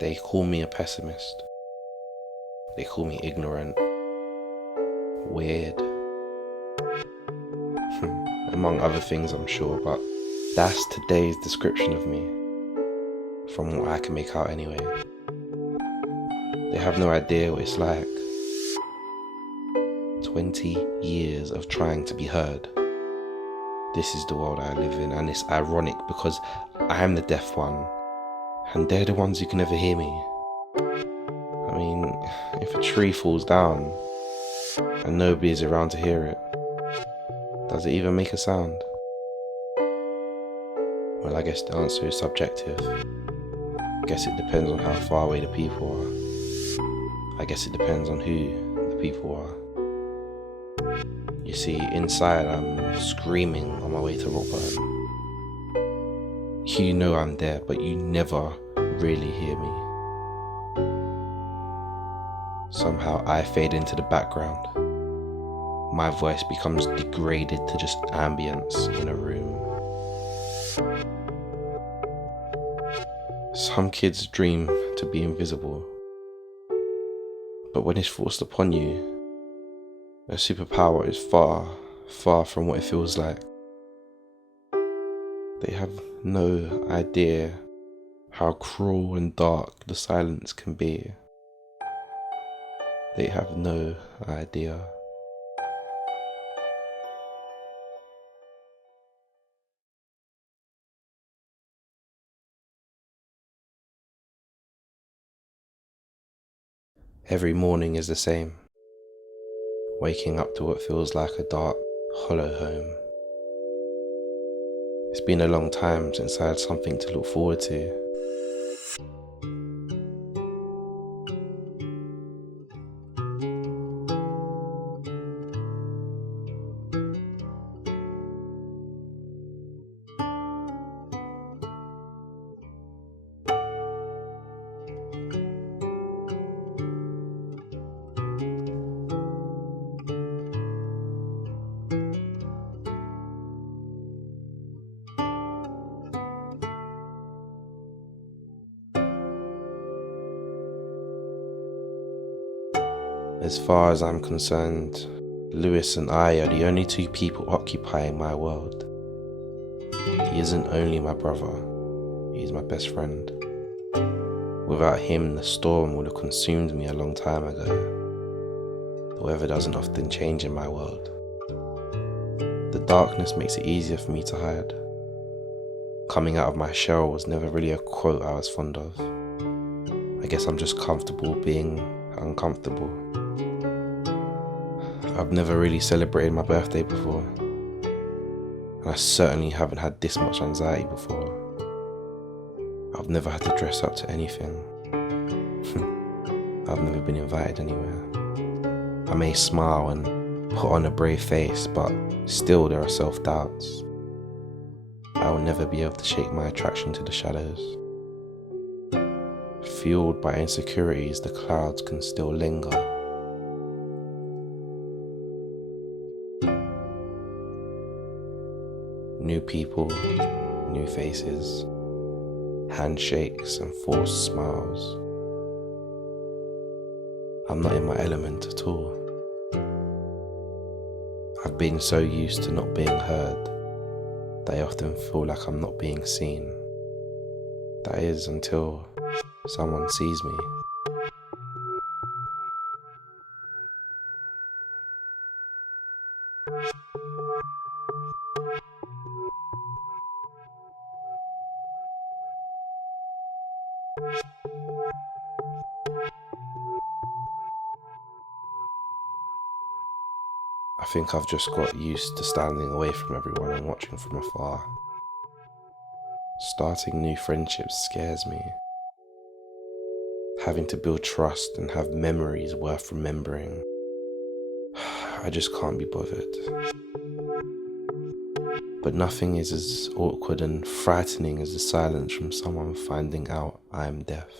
They call me a pessimist. They call me ignorant, weird, among other things I'm sure, but that's today's description of me, from what I can make out anyway. They have no idea what it's like. 20 years of trying to be heard. This is the world I live in, and it's ironic because I'm the deaf one, and they're the ones who can never hear me. I mean, if a tree falls down and nobody's around to hear it, does it even make a sound? Well, I guess the answer is subjective. I guess it depends on how far away the people are. I guess it depends on who the people are. You see, inside I'm screaming on my way to rock bottom. You know I'm there, but you never really hear me. Somehow I fade into the background. My voice becomes degraded to just ambience in a room. Some kids dream to be invisible, but when it's forced upon you, a superpower is far, far from what it feels like. They have no idea how cruel and dark the silence can be. They have no idea. Every morning is the same. Waking up to what feels like a dark, hollow home. It's been a long time since I had something to look forward to. As far as I'm concerned, Lewis and I are the only two people occupying my world. He isn't only my brother, he's my best friend. Without him, the storm would have consumed me a long time ago. The weather doesn't often change in my world. The darkness makes it easier for me to hide. Coming out of my shell was never really a quote I was fond of. I guess I'm just comfortable being uncomfortable. I've never really celebrated my birthday before, and I certainly haven't had this much anxiety before. I've never had to dress up to anything. I've never been invited anywhere. I may smile and put on a brave face, but still there are self-doubts. I will never be able to shake my attraction to the shadows. Fueled by insecurities, the clouds can still linger. New people, new faces, handshakes and forced smiles. I'm not in my element at all. I've been so used to not being heard that I often feel like I'm not being seen. That is, until someone sees me. I think I've just got used to standing away from everyone and watching from afar. Starting new friendships scares me. Having to build trust and have memories worth remembering. I just can't be bothered. But nothing is as awkward and frightening as the silence from someone finding out I am deaf.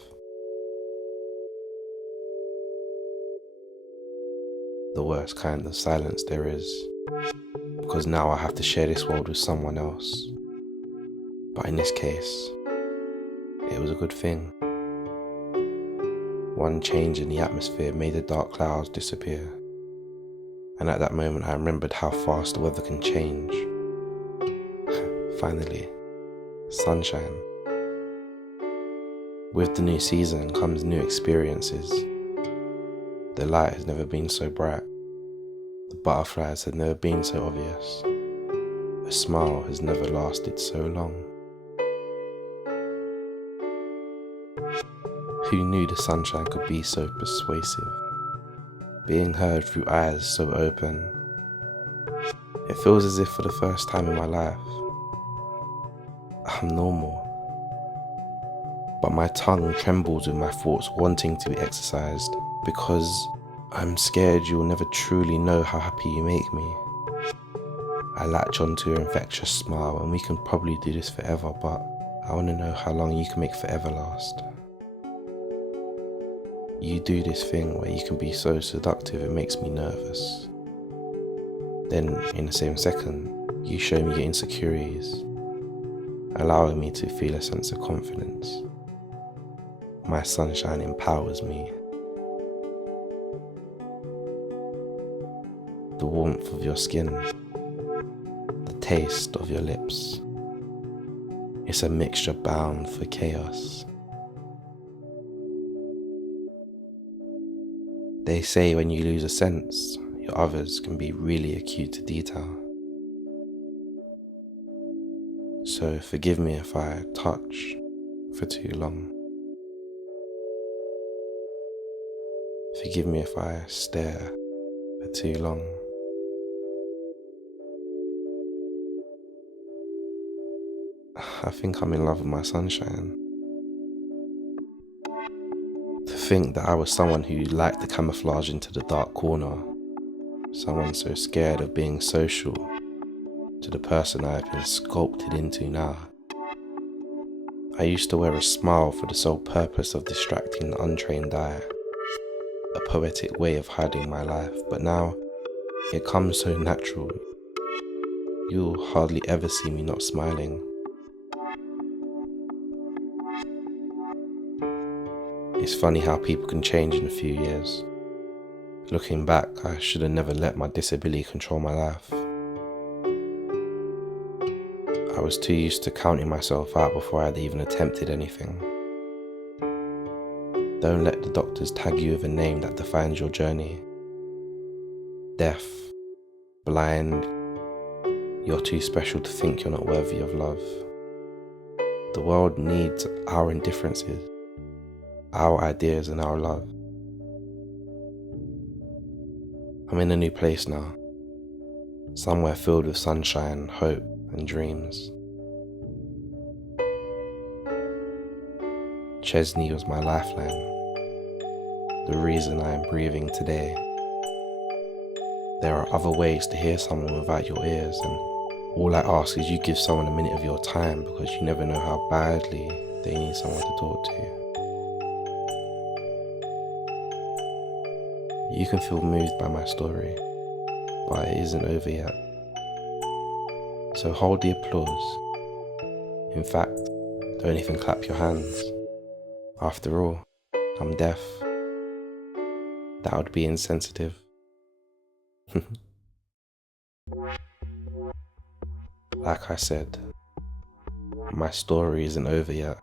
The worst kind of silence there is, because now I have to share this world with someone else. But in this case, it was a good thing. One change in the atmosphere made the dark clouds disappear. And at that moment I remembered how fast the weather can change. Finally, sunshine. With the new season comes new experiences. The light has never been so bright. The butterflies have never been so obvious. A smile has never lasted so long. Who knew the sunshine could be so persuasive? Being heard through eyes so open. It feels as if for the first time in my life, I'm normal. But my tongue trembles with my thoughts wanting to be exercised because I'm scared you'll never truly know how happy you make me. I latch onto your infectious smile and we can probably do this forever, but I want to know how long you can make forever last. You do this thing where you can be so seductive it makes me nervous. Then, in the same second, you show me your insecurities, allowing me to feel a sense of confidence. My sunshine empowers me. The warmth of your skin, the taste of your lips. It's a mixture bound for chaos. They say when you lose a sense, your others can be really acute to detail. So forgive me if I touch for too long. Forgive me if I stare for too long. I think I'm in love with my sunshine. To think that I was someone who liked to camouflage into the dark corner, someone so scared of being social, to the person I have been sculpted into now. I used to wear a smile for the sole purpose of distracting the untrained eye, a poetic way of hiding my life, but now it comes so natural. You'll hardly ever see me not smiling. It's funny how people can change in a few years. Looking back, I should have never let my disability control my life. I was too used to counting myself out before I had even attempted anything. Don't let the doctors tag you with a name that defines your journey. Deaf, blind, you're too special to think you're not worthy of love. The world needs our indifferences, our ideas and our love. I'm in a new place now, somewhere filled with sunshine, hope and dreams. Chesney was my lifeline, the reason I am breathing today. There are other ways to hear someone without your ears, and all I ask is you give someone a minute of your time because you never know how badly they need someone to talk to. You can feel moved by my story, but it isn't over yet. So hold the applause. In fact, don't even clap your hands. After all, I'm deaf. That would be insensitive. Like I said, my story isn't over yet.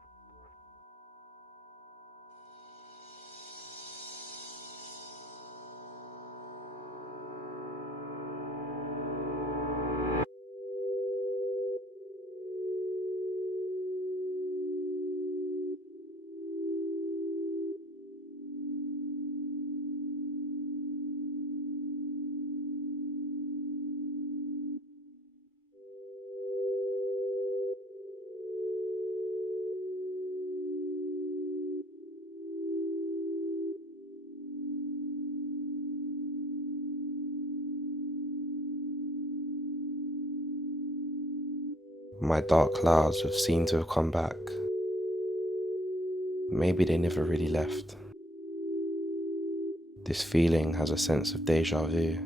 My dark clouds have seemed to have come back. Maybe they never really left. This feeling has a sense of deja vu.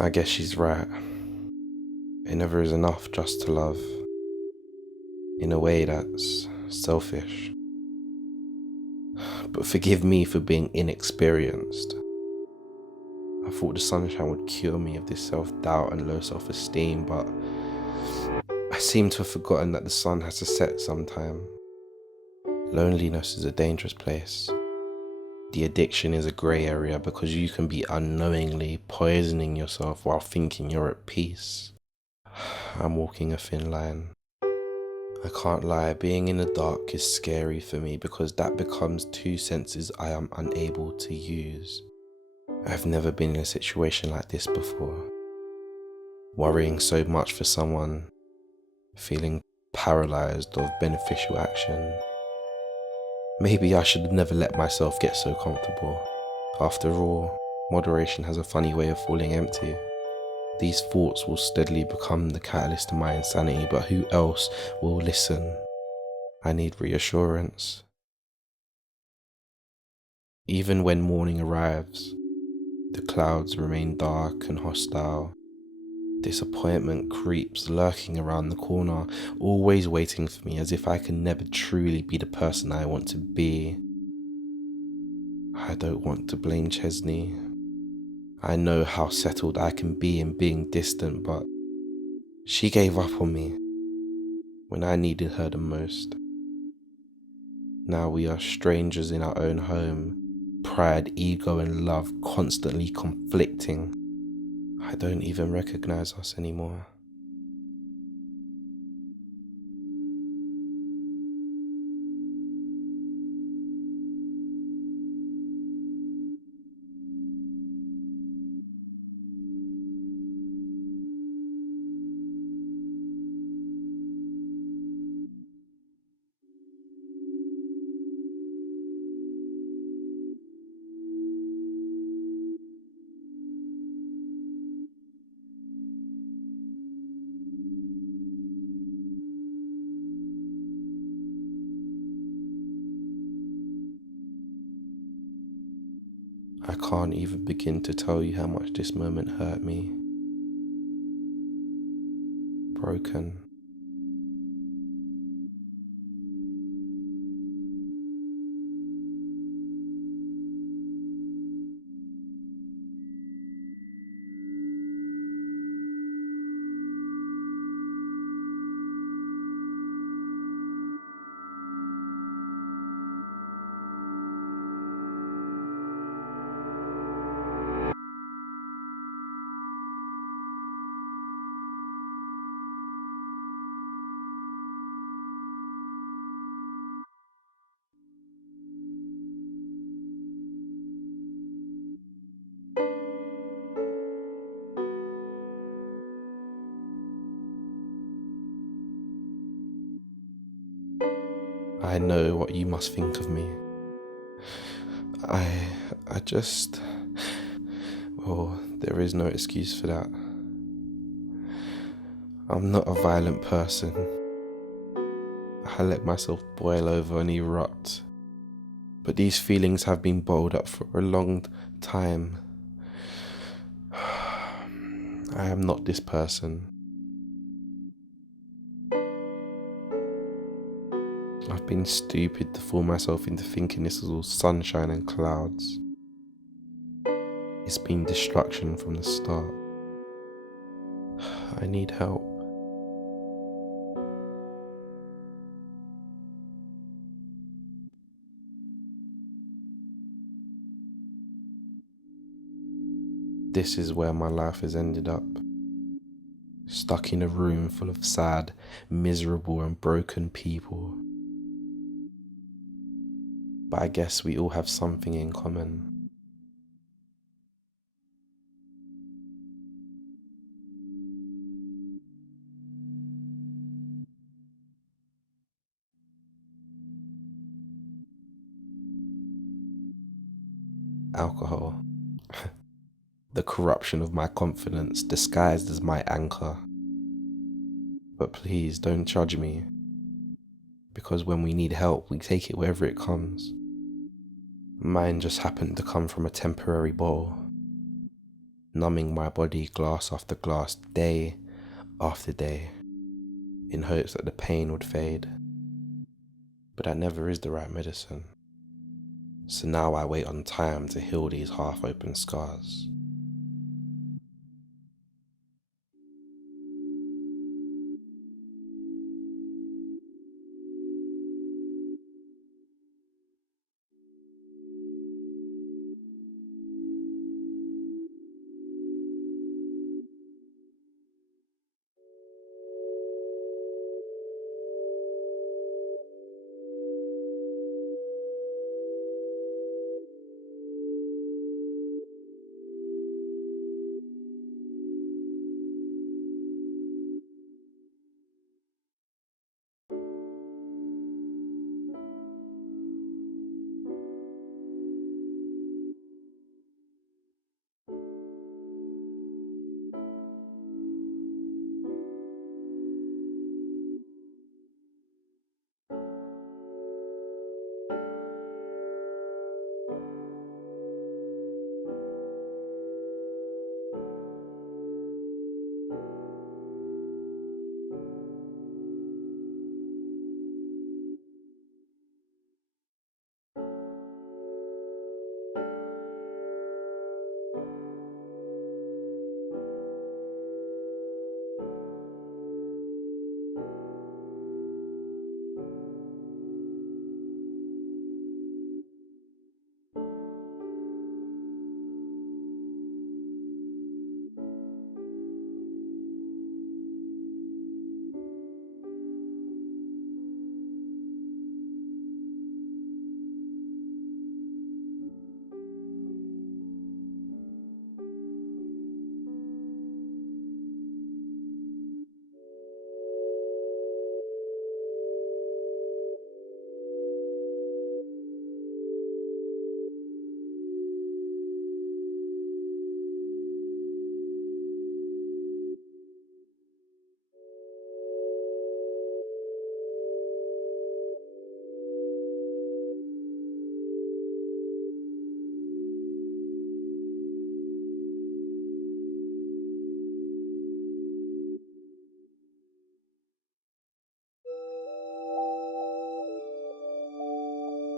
I guess she's right. It never is enough just to love. In a way that's selfish. But forgive me for being inexperienced. I thought the sunshine would cure me of this self-doubt and low self-esteem, but I seem to have forgotten that the sun has to set sometime. Loneliness is a dangerous place. The addiction is a grey area because you can be unknowingly poisoning yourself while thinking you're at peace. I'm walking a thin line. I can't lie, being in the dark is scary for me because that becomes two senses I am unable to use. I've never been in a situation like this before. Worrying so much for someone, feeling paralyzed of beneficial action. Maybe I should have never let myself get so comfortable. After all, moderation has a funny way of falling empty. These thoughts will steadily become the catalyst to my insanity, but who else will listen? I need reassurance. Even when morning arrives, the clouds remain dark and hostile. Disappointment creeps lurking around the corner, always waiting for me as if I can never truly be the person I want to be. I don't want to blame Chesney. I know how settled I can be in being distant, but she gave up on me when I needed her the most. Now we are strangers in our own home, pride, ego and love constantly conflicting. I don't even recognize us anymore. I can't even begin to tell you how much this moment hurt me. Broken. I know what you must think of me. I just... Well, there is no excuse for that. I'm not a violent person. I let myself boil over and erupt. But these feelings have been bottled up for a long time. I am not this person. I've been stupid to fool myself into thinking this is all sunshine and clouds. It's been destruction from the start. I need help. This is where my life has ended up. Stuck in a room full of sad, miserable and broken people. But I guess we all have something in common. Alcohol. The corruption of my confidence disguised as my anchor. But please don't judge me. Because when we need help, we take it wherever it comes. Mine just happened to come from a temporary bowl. numbing my body glass after glass, day after day, in hopes that the pain would fade. But that never is the right medicine. So now I wait on time to heal these half-open scars.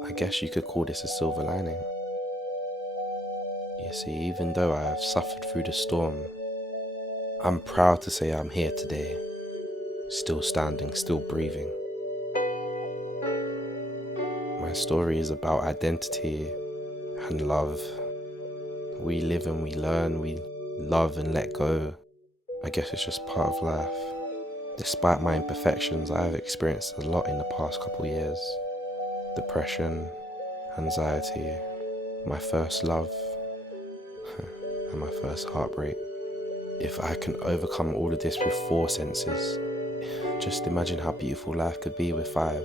I guess you could call this a silver lining. You see, even though I have suffered through the storm, I'm proud to say I'm here today, still standing, still breathing. My story is about identity and love. We live and we learn, we love and let go. I guess it's just part of life. Despite my imperfections, I have experienced a lot in the past couple years. Depression, anxiety, my first love, and my first heartbreak. If I can overcome all of this with 4 senses, just imagine how beautiful life could be with 5.